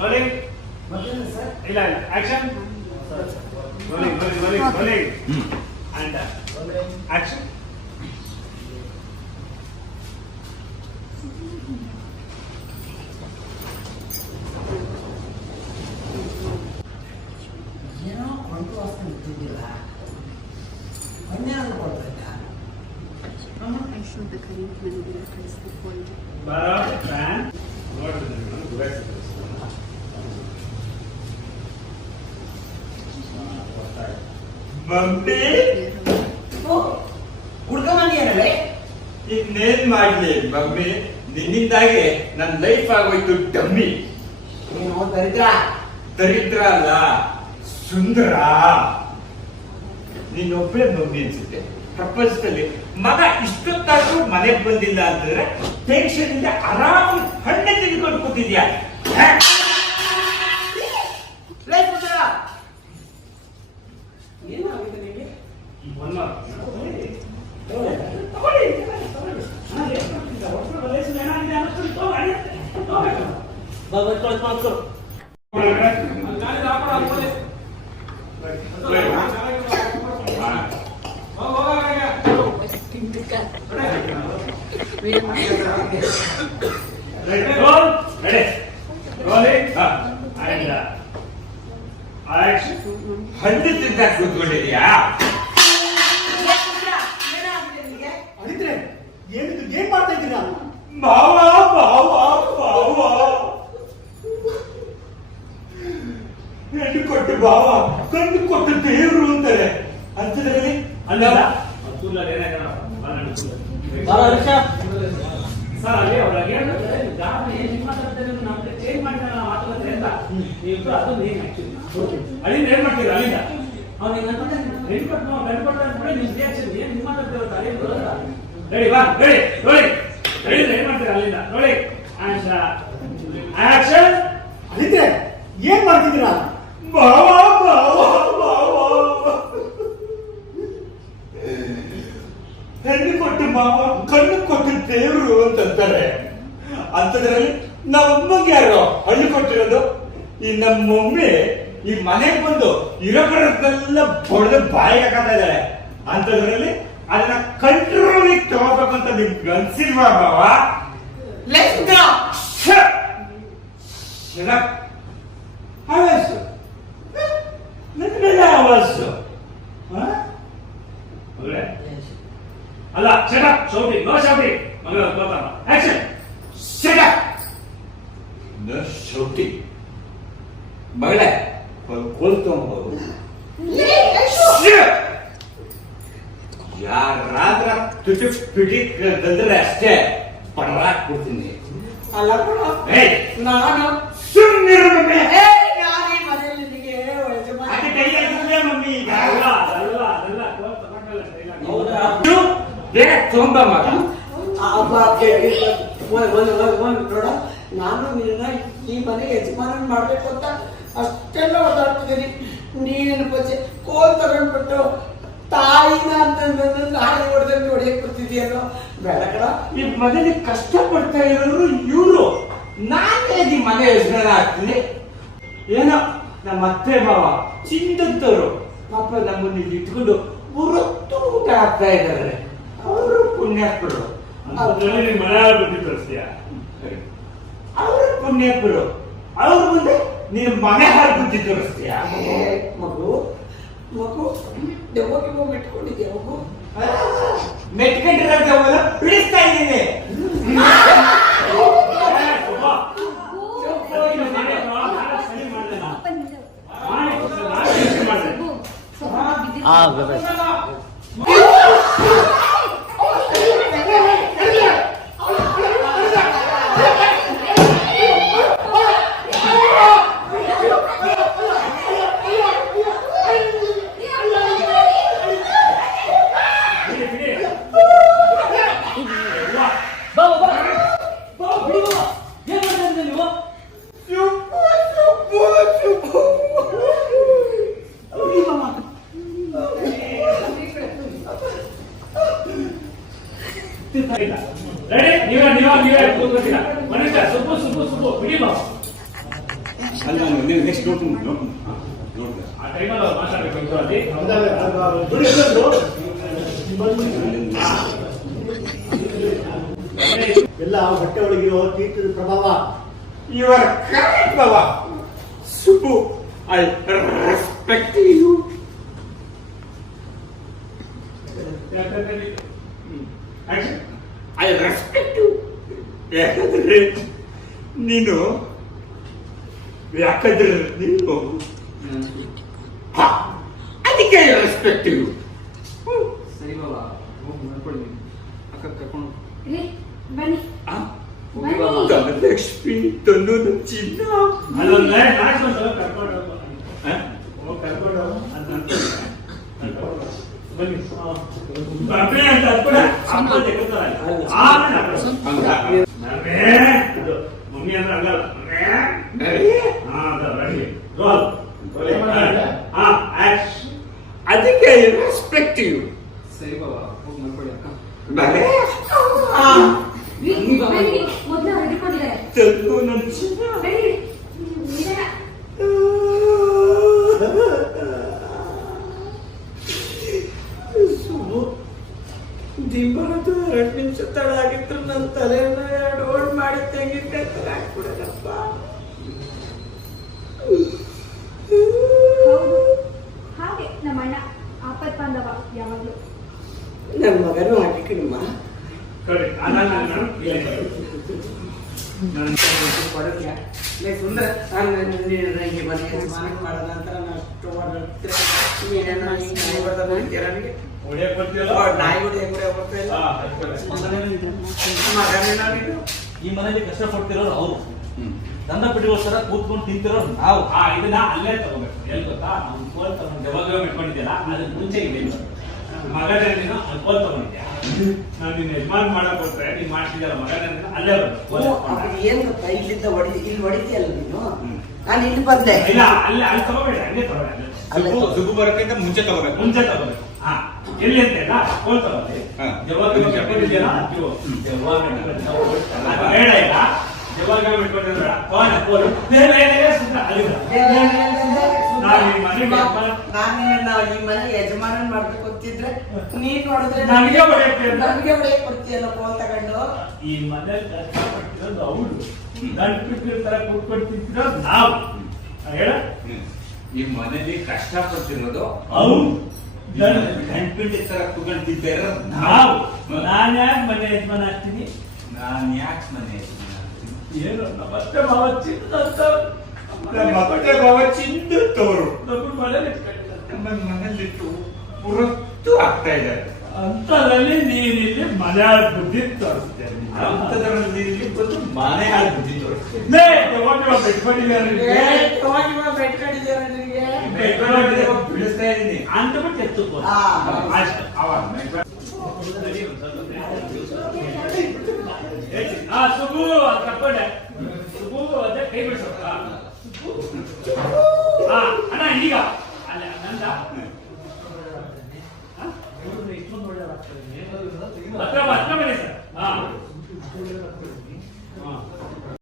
Rolling ಇಲ್ಲ ಇಲ್ಲ action rolling and action ಏನೋ ಕೊಂಟು ವಾಸನೆ ಗೊತ್ತಿದ್ದಿಲ್ಲ ಅನ್ಯ ಅನ್ಕೊಳ್ತಾ ಇದ್ದ ಹುಡ್ಕೊಂಬಂದಿಯನಲ್ಲೇ ಇನ್ನೇನ್ ಮಾಡ್ಲಿ ಮಮ್ಮಿ, ನಿನ್ನಿಂದಾಗೆ ನನ್ ಲೈಫ್ ಆಗೋಯ್ತು ಡಮ್ಮಿ. ನೀನು ದರಿದ್ರ ದರಿದ್ರ ಅಲ್ಲ, ಸುಂದರ. ನೀನೊಬ್ಬಳೆ ಮಮ್ಮಿ ಅನ್ಸುತ್ತೆ ಪ್ರಪಂಚದಲ್ಲಿ. ಮಗ ಇಷ್ಟೊತ್ತಾದ್ರೂ ಮನೆಗೆ ಬಂದಿಲ್ಲ ಅಂತಂದ್ರೆ ಟೆನ್ಷನ್ ಇಂದ ಆರಾಮ ಹಣ್ಣೆ ತಿನ್ಕೊಂಡು ಕೂತಿದ್ಯಾ. ಏನಾಗಿದೆ ನಿಮಗೆ? ಹಣ್ಣು ತಿಂದ ಕೂತ್ಕೊಂಡಿದ್ಯಾ? ಏನ್ ಮಾಡ್ತಾ ಇದ್ದೀರಾ? ಮಾವ ಮಾವ ಮಾವ ಹೆಣ್ಣು ಕೊಟ್ಟು ಬಾವ, ಕಣ್ಣು ಕೊಟ್ಟು ದೇವ್ರು ಅಂತಾರೆ. ಅಂತದ್ರಲ್ಲಿ ಅಲ್ಲ ಸರ್ ಅಲ್ಲಿ ಅವ್ರಿಗೆ ಚೇಂಜ್ ಮಾಡಿದ್ರೆ ಮಾತುಕತೆ ಅಂತ ನೀವು ಅದೊಂದು ಏನು ಆಕ್ಚುಲಿ ಅಲ್ಲಿಂದ ಏನ್ ಮಾಡ್ತೀರಾ? ಅಲ್ಲಿಂದ ಅವ್ನಿಗೆ ಗಂಡ್ಪಟ್ಟು ಅಂದ್ಬಿಟ್ಟು ನಿಮ್ ರಿಯಾಕ್ಷನ್ ಏನ್ ನಿಮ್ಮ ಮಾತಾಡ್ತಿರೋ ಬರೋಲ್ಲ. ರೆಡಿ ಬಾ, ರೆಡಿ ರೋಳಿ ರೆಡಿ ಏನ್ ಮಾಡ್ತೀರಾ? ಅಲ್ಲಿಂದ ರೋಳಿ ಆಕ್ಷನ್. ಅದಿದ್ರೆ ಏನ್ ಮಾಡ್ತಿದ್ದೀರಾ? ಬಾವ ಬಾವ ಬಾವ ಹೆಣ್ಣು ಕೊಟ್ಟು ಮಾವ, ಕಣ್ಣು ಕೊಟ್ಟು ದೇವ್ರು ಅಂತಂತಾರೆ. ಅಂತದ್ರಲ್ಲಿ ನಮ್ಮಮ್ಮಗೆ ಯಾರು ಹಣ್ಣು ಕೊಟ್ಟಿರೋದು? ಈ ನಮ್ಮ ಮಮ್ಮಿ ಈ ಮನೆಗೆ ಬಂದು ಇರೋ ಬರೋದೆಲ್ಲ ಬಡ್ದು ಬಾಯಿಗೆ ಹಾಕತಾ ಇದ್ದಾಳೆ. ಅಂತದ್ರಲ್ಲಿ ಅದನ್ನ ಕಂಟ್ರೋಲಿಗೆ ತಗೋಬೇಕಂತ ನಿಮ್ಗೆ ಅನ್ಸಿಲ್ವಾ ಬಾವ? ಆವಾಸು ನನ್ನ ಮೇಲೆ ಆವಾಸು ಅಲ್ಲ ಶಟಪ್ ಶೌಟಿಂಗ್ ನೋ ಶೌಟಿಂಗ್ ಮಗ ಗೊತ್ತಾಮ ಆಕ್ಷನ್ ಶಟಪ್ ನೋ ಶೌಟಿಂಗ್ ಮಗಳೇ ಕೋಲ್ತೊಂಬೋದು ಯಾರಾದ್ರ ತುಟಿ ಪಿಟಿ ತಂದ್ರೆ ಅಷ್ಟೇ ಪಡರಾಕ್ ಕೊಡ್ತೀನಿ. ಅಲ್ಲ ನಾನು ಸುಮ್ಮನಿರು ಮಮ್ಮಿ. ಮನೆಯಲ್ಲಿ ನಿನಗೆ ಅದು ಕೈಯಲ್ಲಿ ಮಮ್ಮಿ. ಅದೆಲ್ಲ ಬೇಗ ತೊಂಬ ಮಗ. ನೋಡ, ನಾನು ನಿನ್ನ ಈ ಮನೆ ಯಜಮಾನ ಮಾಡ್ಬೇಕು ಅಂತ ಅಷ್ಟೆಲ್ಲ ಓದಾಡ್ತಿದ್ದೀನಿ. ನೀನು ಬಚ್ಚೆ ಕೋಲ್ ತಗೊಂಡ್ಬಿಟ್ಟು ತಾಯಿನ ಅಂತಂದ್ರೆ ನಾಳೆ ಹೊಡೆದಂಗೆ ಹೊಡೆಯಕ್ ಬರ್ತಿದ್ಯಲ್ಲೋ. ಬೇಡ ಕಡ, ಈ ಮನೇಲಿ ಕಷ್ಟ ಪಡ್ತಾ ಇರೋರು ಇವ್ರು. ನಾನೇ ಈ ಮನೆ ಯಜಮಾನ ಆಗ್ತೀನಿ. ಏನೋ ನಮ್ಮ ಅತ್ತೆ ಭಾವ ಚಿಂತಂತವ್ರು ಪಾಪ ನಮ್ಮನ್ನ ಇಲ್ಲಿ ಇಟ್ಕೊಂಡು ಹೊರತು ಊಟ ಆಗ್ತಾ ಇದ್ದಾರೆ. ಅವರು ಪುಣ್ಯಾತ್ಮರು. ಮನೆ ಬುದ್ಧಿ ತೋರಿಸ್ತೀಯ? ಅವರು ಪುಣ್ಯಾತ್ಮರು. ಅವ್ರ ಮುಂದೆ ನೀನು ಮನೆ ಹಾಳು ಬುದ್ಧಿ ತೋರಿಸ್ತೀಯ? ಮಗು ಮಗು ದೆವ್ವಕ್ಕೆ ಬಿಟ್ಕೊಂಡಿದ್ಯಾ? ಮಗು ಮೆಟ್ಕೊಂಡಿರೋ ದೆವ್ವನ ಬಿಡಿಸ್ತಾ ಇದ್ದೀನಿ. ಅಲ್ಲ ನೀವು ನೆಕ್ಸ್ಟ್ ನೋಡ್ತೀನಿ ಆ ಟೈಮಲ್ಲಿ ಅವ್ರು ಮಾತಾಡ್ಬೇಕು ಅಲ್ಲಿ ಎಲ್ಲ ಹೊಟ್ಟೆ ಒಳಗಿರೋ ತೀರ್ಥದ ಪ್ರಭಾವ. ಯುವರ್ ಕರೆಕ್ಟ್ ಬಾಬಾ. Subbu, I respect you. I respect you. ಯಾಕಂದ್ರೆ ನೀನು ಹಾ, ಅದಕ್ಕೆ ಐ ರೆಸ್ಪೆಕ್ಟ್ ಯು. ಸರಿ ಬಾಬಾ ಹೋಗಿ ಮಾಡ್ಕೊಳ್ಳಿ ಅಕ್ಕ ಕರ್ಕೊಂಡು ರೀ, ಬನ್ನಿ ಹೋಗಿ ಬಾಬಾ ಲಕ್ಷ್ಮಿ ತಂದು ಚಿನ್ನ ಅಲ್ಲೊಂದು ನಾಲ್ಕು ಒಂದ್ಸಲ ಕರ್ಕೊಂಡು ಹೋಗಿ ಕರ್ಕೊಂಡು ಬನ್ನಿ ಬರ್ತೀನಿ ಅಂತ ಅನ್ಕೊಂಡೆ ಅಪ್ಪ ತೆಗೆದುಕೊಳ್ಳ ಆಮೇಲೆ ಅದು ಮಮ್ಮಿ ಅಂದ್ರೆ ಹಂಗಲ್ಲ ಹಾ ಅದು ರೆಡಿ ರೋಲ್ ಹಾ ಆಕ್ಷನ್ ಅದಕ್ಕೆ ಐ ರೆಸ್ಪೆಕ್ಟ್ ಯು. ಸರಿ ಬಾಬಾ ಹೋಗಿ ಮಾಡ್ಕೊಳ್ಳಿ ಅಕ್ಕ ರೀ, ಬನ್ನಿ, ಮೊದ್ಲು ಅವ್ರು ಹಿಡ್ಕೊಂಡಿದ್ದಾರೆ. ತಂದು ನನ್ನ ಚಿನ್ನ. ಬನ್ನಿ, ನಿಧಾನ. ಸುಮ್ಮು ದಿಂಬಾರದು 2 ನಿಮಿಷ ತಡ ಆಗಿದ್ರು ನನ್ನ ತಲೆನ 2 ಓಡ್ ಮಾಡಿ ತೆಂಗಿನಕಾಯಿ ತರ ಹಾಕ್ಬಿಡೋದಪ್ಪ. ಹೌದು, ಹಾಗೆ ನಮ್ಮ ಅಣ್ಣ ಆಪತ್ ಬಾಂಧವ ಯಾವಾಗ್ಲೂ. ನನ್ನ ಮಗನೂ ಹಾಕಿಕಣಮ್ಮ. ಕರೆಕ್ಟ್ ಸುಂದರ ನನಗೆ ಮನೆ ಯಜಮಾನ ಮಾಡಿದ ನಂತರ ನಾನು ಅಷ್ಟು ಓಡಾಡ್ತೀನಿ. ನೀನೇನೋ ಹಿಂಗೆ ನಾಯಿ ಹೊಡ್ದ ನೋಡ್ತೀರ ನನಗೆ? ಒಳ್ಳೆ ಬರ್ತೀಯಲ್ಲ ನಾಯಿ ಹೊಡೆಯ ಬರ್ತಾ ಇಲ್ಲ. ಮಗನೇನೋ ನೀನು? ಈ ಮನೇಲಿ ಕಷ್ಟ ಪಡ್ತಿರೋರು ಅವರು, ನನ್ನ ಪಿಟಿಗೋಸ್ಕರ ಕೂತ್ಕೊಂಡು ತಿಂತಿರೋರು ನಾವು. ಇದನ್ನ ಅಲ್ಲೇ ತಗೋಬೇಕು. ಎಲ್ಲಿ ಗೊತ್ತಾ, ನಾವು ಫೋನ್ ತಗೊಂಡು ಯಾವಾಗ ಇಟ್ಕೊಂಡಿದ್ಯಲ್ಲ ಅದಕ್ಕೆ ಮುಂಚೆ ಇದೆ ಮಗನೇ ನೀನು ಫೋನ್ ತಗೊಂಡಿದ್ಯಾ, ನಾನು ನಿನ್ನ ಯಜಮಾನ ಮಾಡಕ್ ಕೊಟ್ರೆ ನೀನ್ ಮಾಡ್ತಿದ್ಯಲ್ಲ ಮಗನೇ ಅಲ್ಲೇ ಓ, ಅದು ಏನ್ ಗೊತ್ತಾ, ಇಲ್ಲಿಂದ ಇಲ್ಲಿ ಹೊಡಿತೀಯಲ್ಲ ನೀನು, ನಾನು ಇಲ್ಲಿ ಬಂದೆ. ಇಲ್ಲ ಅಲ್ಲೇ ಅಲ್ಲಿ ತಗೋಬೇಡ, ಹಂಗೆ ತಗೋಬೇಡ. ಅಲ್ಲೇ ಸುಬ್ಬು ಬರೋಕ್ಕಿಂತ ಮುಂಚೆ ತಗೋಬೇಕು. ಮುಂಚೆ ತಗೋಬೇಕು. ಹಾ ಎಲ್ಲಿ ಅಂತ ಇಲ್ಲ ಫೋನ್ ತಗೋಲಿ. ಯಾವಾಗ ಇಟ್ಕೊಂಡಿದ್ಯಲ್ಲ ಯಾವಾಗ ಅದು ಬೇಡ ಇಲ್ಲ, ಯಾವಾಗ ಇಟ್ಕೊಂಡಿದ್ರ ಫೋನ್ ಫೋನ್ ನಾನು ಈ ಮನೆ ಯಜಮಾನ ಮಾಡ್ಬೇಕು ಅಂತಿದ್ರೆ ನೀನ್ ನೋಡಿದ್ರೆ ನನಗೆ ಹೊಡೆಯುತ್ತೆ. ನನಗೆ ಹೊಡೆಯಕ್ ಕೊಡ್ತೀಯಲ್ಲ ಫೋನ್ ತಗೊಂಡು. ಈ ಮನೇಲಿ ಕಷ್ಟಪಡ್ತಿರೋದು ಅವಳು, ಗಂಟು ಬಿಟ್ಟಿರ್ತಾರ ಕೂತ್ಕೊಂಡು ತಿಂತಿರೋದು ನಾವು. ಹೇಳ ಈ ಮನೇಲಿ ಕಷ್ಟಪಡ್ತಿರೋದು ಅವ್ರು ಗಂಟ್ಬಿಟ್ಟು ತರ ಕುತ್ಕೊಂಡು ತಿಂತಾರೆ ನಾವು. ನಾನು ಯಾಕೆ ಮನೆ ಯಜಮಾನ ಆಗ್ತೀನಿ? ನಾನ್ ಯಾಕೆ ಮನೆ ಏನು ನಮ್ಮತ್ತೆ ಮಾವ ಚಿನ್ನದಂತ ಮತ್ತೆ ಬಾಬಾ ಚಿಂತವರು ನಮ್ಮ ಮನೇಲಿ ಇಟ್ಕೊಂಡಿದ್ದಾರೆ. ನಮ್ಮ ಮನೇಲಿಟ್ಟು ಪುರತ್ತು ಆಗ್ತಾ ಇದ್ದಾರೆ. ಅಂತದ್ರಲ್ಲಿ ನೀನಿಲ್ಲಿ ಮನೆ ಬುದ್ಧಿ ತೋರಿಸ್ತೇನೆ. ಅಂತದ್ರಲ್ಲಿ ಬಂದು ಮನೆ ಹಾಳು ಬುದ್ಧಿ ತೋರಿಸ್ತೇನೆ. ಬಿಟ್ಕೊಂಡಿದ್ದಾರೆ ಬೆಟ್ಕೊಂಡಿದ್ದೀರ ನಿನಗೆ. ಬಿಡಿಸ್ತಾ ಇದ್ದೀನಿ ಅಂದ್ಬಿಟ್ಟು ಎತ್ತುಕೋ. ಹಾ. ಅಷ್ಟೇ. ಅವಾಗ ಸುಗು ಅದು ಕರ್ಕೊಂಡೆ